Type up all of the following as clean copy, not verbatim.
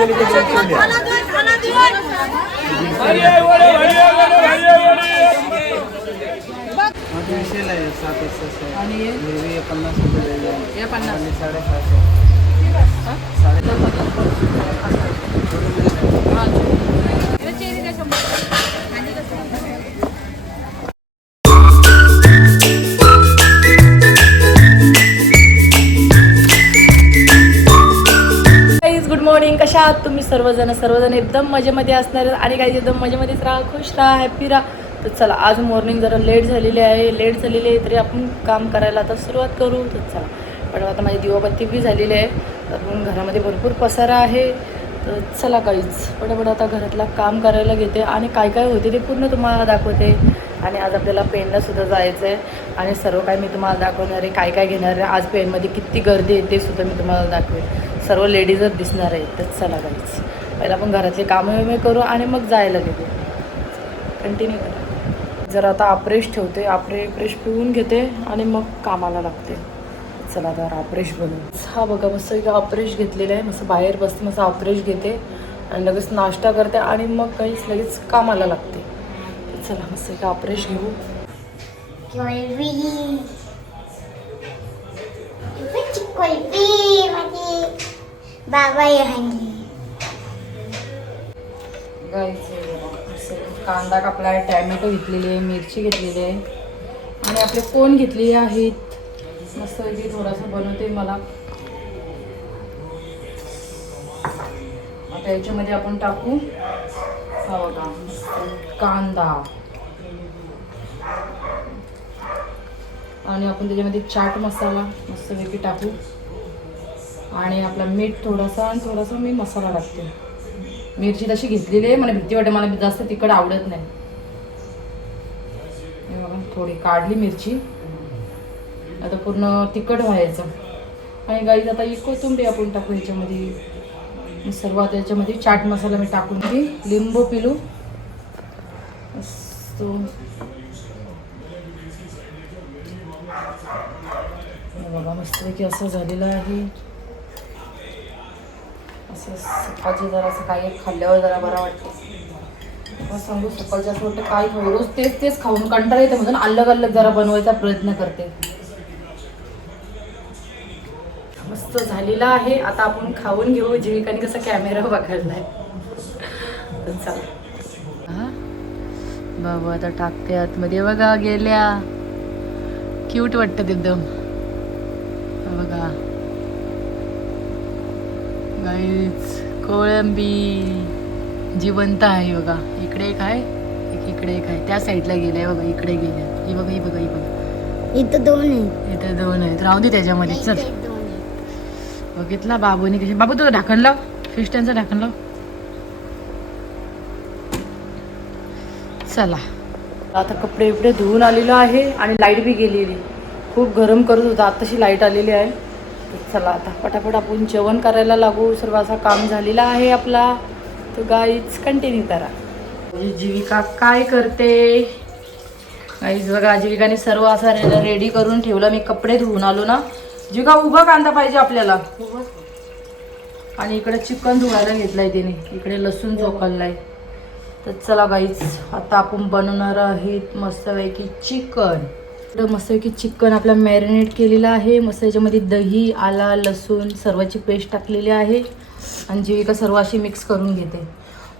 Good morning. कशा आहात तुम्ही सर्वजण एकदम मजेमध्ये असणार आणि काही एकदम मजेमध्येच राहा, खुश राहा, हॅप्पी राहा. तर चला, आज मॉर्निंग जरा लेट झालेली आहे तरी आपण काम करायला आता सुरुवात करू. तर चला, पण आता माझी दिवाबत्ती बी झालेली आहे. तर पण घरामध्ये भरपूर पसारा आहे. तर चला काहीच पटापट आता घरातला काम करायला घेते आणि काय काय होते ते पूर्ण तुम्हाला दाखवते. आणि आज आपल्याला पेनलासुद्धा जायचं आहे आणि सर्व काही मी तुम्हाला दाखवणार आहे. काय काय घेणार आहे आज, पेनमध्ये किती गर्दी आहे ते सुद्धा मी तुम्हाला दाखवेन. सर्व लेडीजच दिसणार आहेत. तर चला काहीच पहिला आपण घरातले कामं करू आणि मग जायला घेते. कंटिन्यू करा. जरा आता अप्रेश ठेवते, अप्रेश पिऊन घेते आणि मग कामाला लागते. चला आता अप्रेश बनवू. हा बघा, मस्त एक अप्रेश घेतलेलं आहे. मस्त बाहेर बसते, मस्त अप्रेश घेते आणि लगेच नाश्ता करते आणि मग काहीच लगेच कामाला लागते. तर चला मस्त एक अप्रेश घेऊ. बाबा कांदा कापला आहे, टॅमॅटो घेतलेली आहे, मिरची घेतलेली आहे आणि आपले कोण घेतलेले आहेत. मस्त इथे थोडासा बनवते मला. आता याच्यामध्ये आपण टाकू हा बघा कांदा आणि आपण त्याच्यामध्ये चाट मसाला मस्तपैकी टाकू आणि आपला मीठ थोडासा आणि थोडासा मी मसाला टाकते. मिरची तशी घेतलेली आहे, मला भीती वाटते, मला जास्त तिखट आवडत नाही. बघा थोडी काढली मिरची, आता पूर्ण तिखट व्हायचं. आणि गाईज आता ही कोथिंबीर आपण टाकू ह्याच्यामध्ये. सर्व आता याच्यामध्ये चाट मसाला मी टाकून ती लिंबू पिलू असतो. बघा मस्तपैकी असं झालेलं आहे. असं सकाळची जरा असं काही खाल्ल्यावर जरा बरं वाटतं. सांगू सकाळचं असं वाटतं काय खाऊ, रोज तेच खाऊन कंटाळा येते म्हणून अलग जरा बनवायचा प्रयत्न करते. मस्त झालेला आहे. आता आपण खाऊन घेऊ. जीविकाने कसा कॅमेरा बघायलाय. तर चला बाबा आता टाकते आतमध्ये. बघा गेल्या, क्यूट वाटतं एकदम. बघा गाईच कोळंबी जिवंत आहे. बघा इकडे एक आहे, इकडे एक आहे, त्या साईडला गेलाय. बघा इकडे गेल्या. ही बघा इथं दोन आहेत. राहू दे त्याच्यामध्ये. चल बघितला बाबूने कशी. बाबू तुझं ढाकण लाव, फिश टँकचं ढाकण लाव. चला आता कपडे बिपडे धुवून आलेलो आहे आणि लाईट बी गेलेली. खूप गरम करत होता, आताशी लाईट आलेली आहे. चला आता पटापट आपण जेवण करायला लागू. सर्व असा काम झालेला आहे आपला. तर गाईज कंटिन्यू करा. जीविका काय करते गाईज बघा. जीविकाने सर्व असा रेडी करून ठेवला. मी कपडे धुवून आलो ना. जीविका उभा कांदा पाहिजे आपल्याला. आणि इकडे चिकन धुवायला घेतलाय तिने, इकडे लसूण चोखललाय. तर चला गाईज आता आपण बनवणार आहेत मस्तपैकी चिकन. मस्तपैकी चिकन आपला मॅरिनेट केलेला आहे. मस्त याच्यामध्ये दही, आला, लसूण सर्वाची पेस्ट टाकलेली आहे आणि जीविका सर्व अशी मिक्स करून घेते.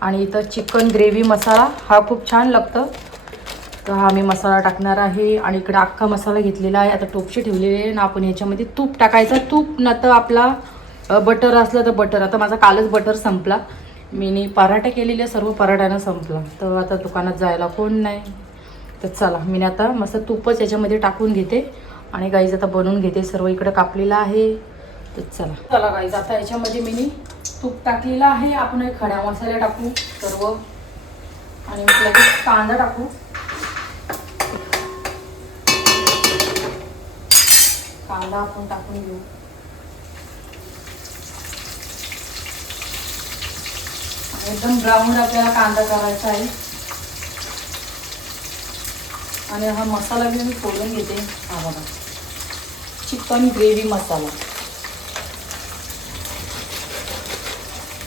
आणि इथं चिकन ग्रेव्ही मसाला हा खूप छान लागतं. तर हा मी मसाला टाकणार आहे. आणि इकडे अख्खा मसाला घेतलेला आहे. आता टोपशी ठेवलेली आहे ना आपण याच्यामध्ये तूप टाकायचं. तूप न तर आपला बटर असलं तर बटर. आता माझा कालच बटर संपला. मीनी पराठा केलेले, सर्व पराठ्यानं संपला. तर आता दुकानात जायला कोण नाही. तर चला मी आता मस्त तूपच याच्यामध्ये टाकून घेते आणि गाईज आता बनवून घेते. सर्व इकडं कापलेलं आहे. तर चला गाईज आता याच्यामध्ये मी तूप टाकलेलं आहे. आपण एक खडा मसाले टाकू सर्व आणि लगेच कांदा टाकू. कांदा आपण टाकून घेऊ. एकदम ब्राऊन आपल्याला कांदा करायचा आहे. आणि हा मसाला बी मी फोडून घेते. हा बघा चिकन ग्रेव्ही मसाला.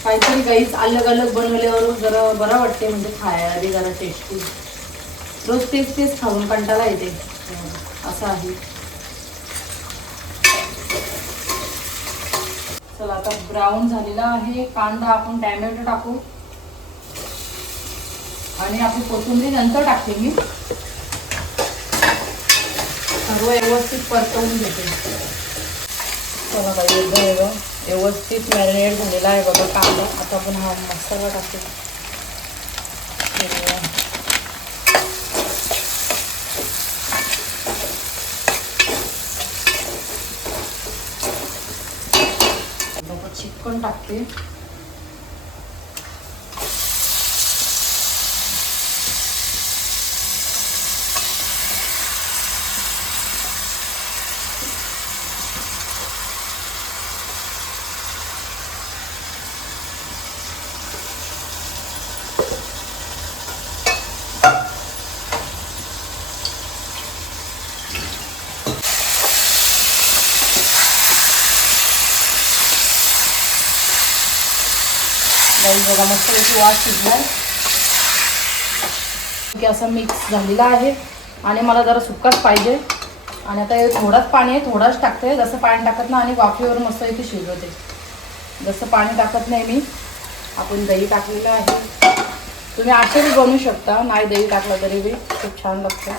काहीतरी गाईच अलग अलग बनवल्यावर जरा बरं वाटते, म्हणजे खायला बी जरा टेस्टी. रोज तेच तेच खाऊन कंटाळा येते, असं आहे. चला आता ब्राऊन झालेला आहे कांदा. आपण टॅमॅटो टाकू आणि आपली कोथिंबीर नंतर टाकते मी. सर्व व्यवस्थित परतवून घेते. चला बाई एकदम व्यवस्थित मॅरिनेट झालेला आहे बघा कांदा. आता आपण हा मसाला टाकू. चिकन टाकते. बघा मस्त त्याची वास सुटलाय की असं मिक्स झालेला आहे. आणि मला जरा सुक्काच पाहिजे. आणि आता थोडाच पाणी आहे, थोडाच टाकते. जसं पाणी टाकत ना आणि वाफेवर मस्त इथे शिजवते. जसं पाणी टाकत नाही मी. आपण दही टाकलेलं आहे. तुम्ही असे बी बनवू शकता, नाही दही टाकलं तरी बी खूप छान लागतं.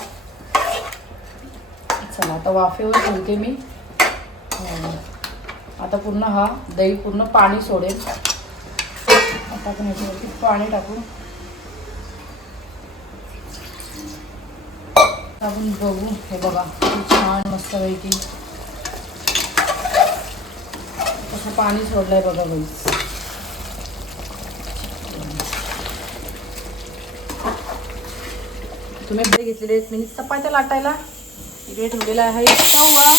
चला आता वाफेवर ठेवते मी. आता पूर्ण हा दही पूर्ण पाणी सोडेल. आता आपण याच्यावरती पाणी टाकू. आपण बघू. हे बघा खूप छान मस्त पैकी असं पाणी सोडलंय बघा बाई. तुम्ही बरे घेतलेले आहेत. मी चपात्या लाटायला इकडे ठेवलेला आहे तवा.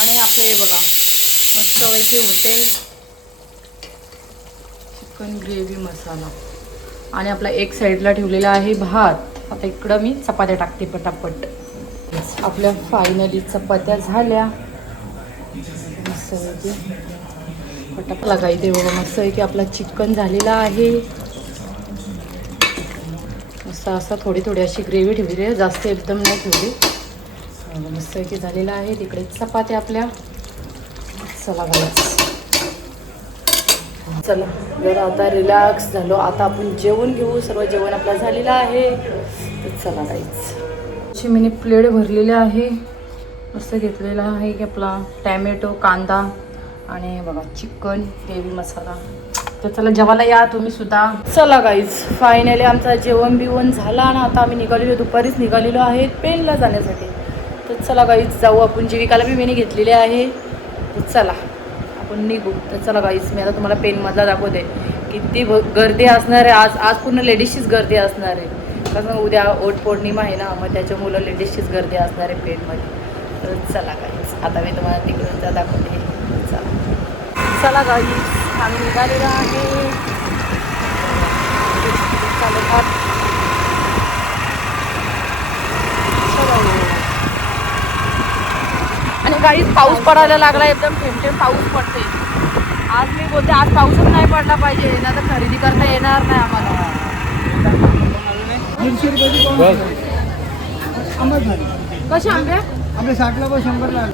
आणि आपलं हे बघा मस्त पैकी होते चिकन ग्रेव्ही मसाला. आणि आपला एक साईडला ठेवलेला आहे भात. आता इकडं मी चपात्या टाकते पटापट. आपल्या फायनली चपात्या झाल्या. मस्त पटापट लागायचे बघा. मस्त आहे की आपला चिकन झालेला आहे. मस्त असा थोडी थोडी अशी ग्रेव्ही ठेवली आहे, जास्त एकदम नाही ठेवली. मस्त आहे की झालेला आहे. तिकडे चपात्या आपल्या. चला गाईस, चला जरा आता रिलॅक्स झालो. आता आपण जेवण घेऊ. सर्व जेवण आपलं झालेलं आहे. तर चला गाईस, अशी मी प्लेट भरलेली आहे. मस्त घेतलेला आहे की आपला टॅमॅटो, कांदा आणि बघा चिकन ग्रेव्ही मसाला. तर चला जेवायला या तुम्ही सुद्धा. चला गाईज फायनली आमचा जेवण बिवण झाला. आणि आता आम्ही निघालेलो, दुपारीच निघालेलो आहे पेनला जाण्यासाठी. तर चला गाईज जाऊ आपण. जीविकाला बी मी घेतलेले आहे. तर चला आपण निघू. तर चला गाईज मी आता तुम्हाला पेनमधला दाखवते किती गर्दी असणार आहे. आज पूर्ण लेडीजचीच गर्दी असणार आहे. कारण उद्या वटपौर्णिमा आहे ना, मग त्याच्यामुळं लेडीजचीच गर्दी असणार आहे पेनमध्ये. तर चला गाईज आता मी तुम्हाला तिकडून दाखवते. चला गाईज आम्ही निघालेलो आहे. आणि गाईज पाऊस पडायला लागला. एकदम थेंब पाऊस पडते. आज मी बोलते आज पाऊसच नाही पडला पाहिजे ना, तर खरेदी करता येणार नाही आम्हाला. कसे आंबे आपले 60ला पण 100ला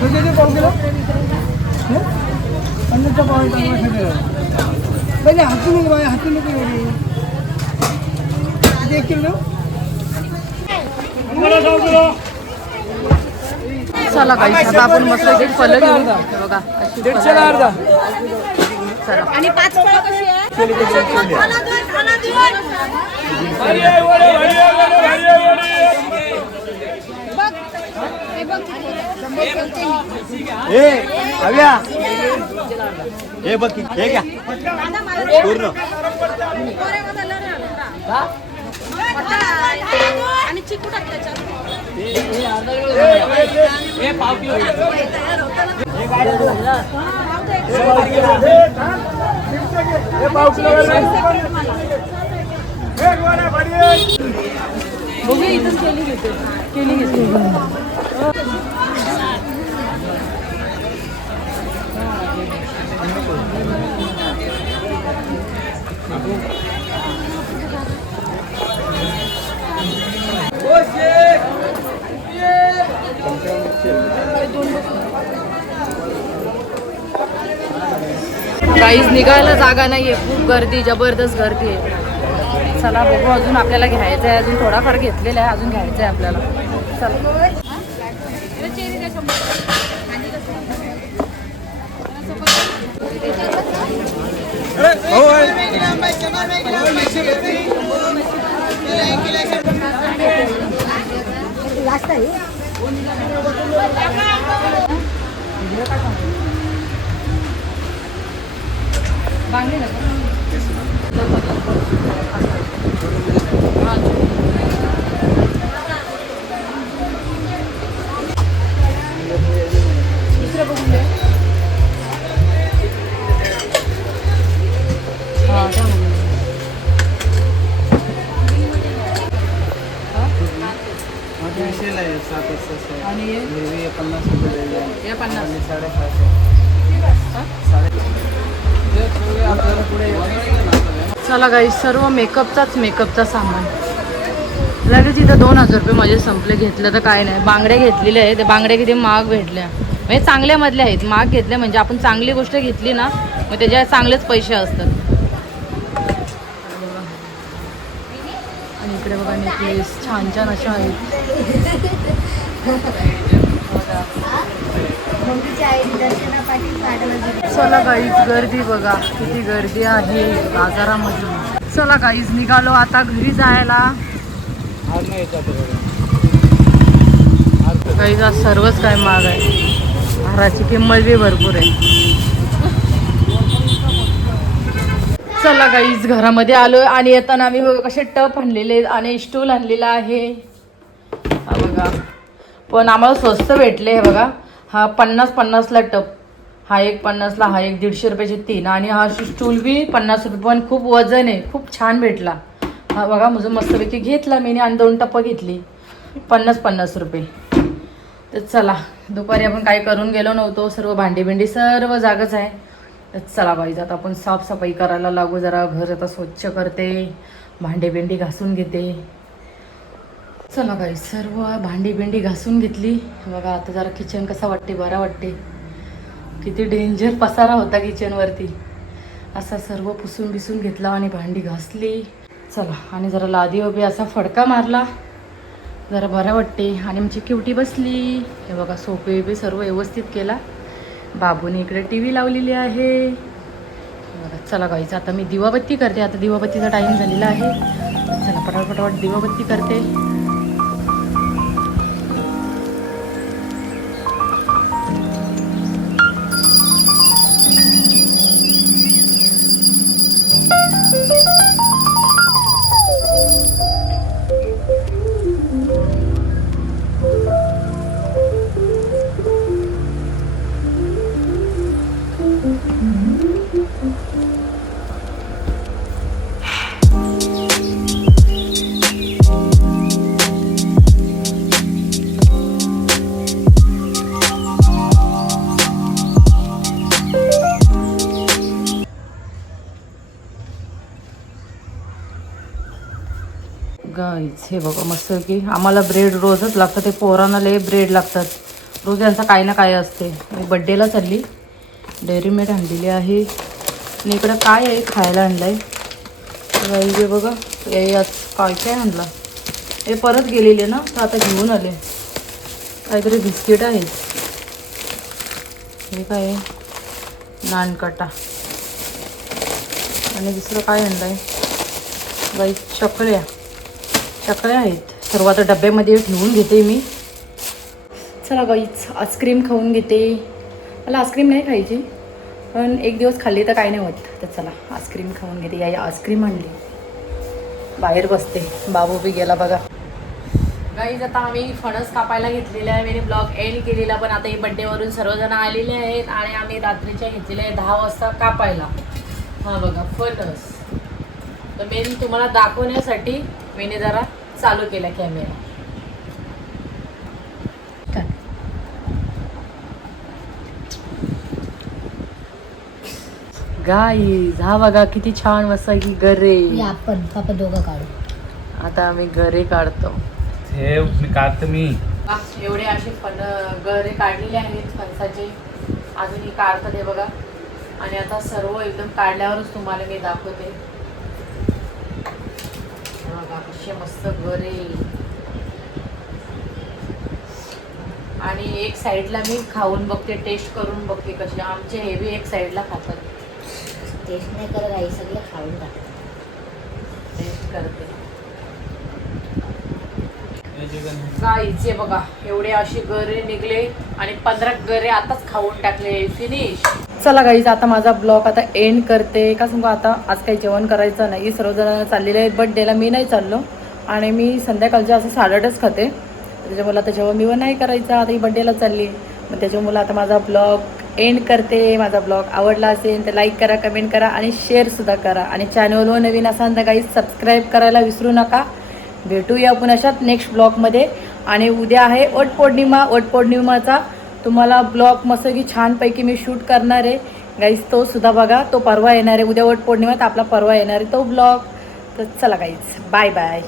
100 पाव किलो पन्नासचा पाव पहिले हातून बाय हातून 1 किलो. चला काही आता आपण मस्त एक फलं घेऊ. बघा 150ला अर्धा. आणि 5 फळं कशी आहे? हे बघ हे घ्या पूर्ण. आणि चिकू टाक त्याच्यात. बघूया इथंच केली घेते काहीच निघायला जागा नाहीये, खूप गर्दी, जबरदस्त गर्दी आहे. चला बघू, अजून आपल्याला घ्यायचं आहे, अजून थोडाफार घेतलेला आहे, अजून घ्यायचं आहे आपल्याला. चला बांगली ना दुसरं बघून दे. हां त्या बघून दे. आणि हे 50 चला गाई, सर्व मेकअपचा सामान लगेच इथं 2000 रुपये माझे संपले. घेतलं तर काय नाही, बांगड्या घेतलेल्या आहेत. ते बांगड्या किती महाग भेटल्या, म्हणजे चांगल्यामधल्या आहेत. महाग घेतल्या म्हणजे आपण चांगली गोष्ट घेतली ना, मग त्याच्या चांगलेच पैसे असतात. आणि इकडे बघा नेकलेस छान छान अशा आहेत. चला गाईज, गर्दी बघा किती गर्दी आहे बाजारामध्ये. चला गाईज, निघालो आता घरी जायला. गाईज आज सर्वच काय महाग आहे, हाराची किंमत बी भरपूर आहे. चला गाईज, घरामध्ये आलोय आणि येताना आम्ही कसे टप आणलेले आणि स्टूल आणलेला आहे. हा बघा, पण आम्हाला स्वस्त भेटले. हे बघा, हा 50-50ला टप, हा एक 50ला, हा एक 150 रुपयाचे 3. आणि हा स्टूल बी 50 रुपये, पण खूप वजन आहे, खूप छान भेटला. हा बघा, माझं मस्तपैकी घेतला मी आणि 2 टप्पं घेतली, 50-50 रुपये. तर चला, दुपारी आपण काय करून गेलो नव्हतो, सर्व भांडी सर्व जागच आहे. तर चला बाई, आता आपण साफसफाई करायला लागू. जरा घर आता स्वच्छ करते, भांडी घासून घेते. चला गाई, सर्व भांडी घासून घेतली. बघा आता जरा किचन कसा वाटते, बरा वाटते. किती डेंजर पसारा होता किचनवरती, असा सर्व पुसून बिसून घेतला आणि भांडी घासली. चला, आणि जरा लादी उभी असा फडका मारला, जरा बरं वाटते. आणि आमची क्युटी बसली. हे बघा, सोफे बी सर्व व्यवस्थित केला. बाबूने इकडे TV लावलेली आहे. बघा, चला गाईचं आता मी दिवाबत्ती करते. आता दिवाबत्तीचा टाईम झालेला आहे. चला पटापट दिवाबत्ती करते. गाईज हे बघा, मस्त की आम्हाला ब्रेड रोजच लागतं. ते पोरांना लय ब्रेड लागतात रोज, यांचा काही ना काय असते. मी बड्डेला चालली, डेअरी मिल्क आणलेली आहे. आणि इकडं काय आहे खायला आणलं आहे गाईज. हे बघा, हे आज काय आणला, हे परत गेलेले ना, तर आता घेऊन आले. काहीतरी बिस्किट आहे. हे काय आहे, नानकटा. आणि दुसरं काय आणलं आहे गाईज, चकल्या आहेत सर्व. आता डब्यामध्ये ठेवून घेते मी. चला गाईच, आईस्क्रीम खाऊन घेते. मला आईस्क्रीम नाही खायची, पण एक दिवस खाल्ली तर काय नाही होत. तर चला आईस्क्रीम खाऊन घेते. या आईस्क्रीम आणली, बाहेर बसते. बाबू बी गेला बघा. गाईज आता आम्ही फणस कापायला घेतलेला आहे. मी ब्लॉग एंड केलेला, पण आता हे बड्डेवरून सर्वजण आलेले आहेत आणि आम्ही रात्रीच्या घेतलेल्या आहे 10 वाजता कापायला. हा बघा फणस. तर मी तुम्हाला दाखवण्यासाठी मी जरा चालू केला कॅमेरा. गाईज हा बघा किती छान मस्त की गरे. आपण पापा दोघं काढू. आता आम्ही गरे काढतो. हे मी काढतो मी. एवढे असे गरे काढलेले आहेत फणसाचे. अजूनही काढतात हे बघा. आणि आता सर्व एकदम काढल्यावरच तुम्हाला मी दाखवते. बघा कसे मस्त गरे. आणि एक साईडला मी खाऊन बघते, टेस्ट करून बघते कसे. आमचे हे बी एक साईडला खातात. टेस्ट नाही करत आई, सगळं खाऊन टाक. टेस्ट करते. गाईचे बघा एवढे असे गरे निघले आणि 15 गरे आताच खाऊन टाकले. फिनिश. चला गाईज आता माझा ब्लॉग आता एंड करते. का सांगू आता आज काही जेवण करायचं नाही. सर्वजण चाललेले आहेत बर्थडेला. मी नाही चाललो आणि मी संध्याकाळचे असं सालाडच खाते. त्याच्यामुळे आता जेव्हा मी नाही करायचं. आता ही बर्थडेला चालली मग त्याच्यामुळे आता माझा ब्लॉग एंड करते. माझा ब्लॉग आवडला असेल तर लाईक करा, कमेंट करा आणि शेअरसुद्धा करा. आणि चॅनलवर नवीन असाल तर गाईज सबस्क्राईब करायला विसरू नका. भेटूया पुन्हा अशाच नेक्स्ट ब्लॉगमध्ये. आणि उद्या आहे वटपौर्णिमा. वटपौर्णिमाचा तुम्हाला ब्लॉग मस्त की छानपैकी मी शूट करणार आहे गाईज. तो सुद्धा बघा. तो परवा येणार आहे. उद्या वटपौर्णिमा तर आपला परवा येणार आहे तो ब्लॉग. तर चला गाईज बाय बाय.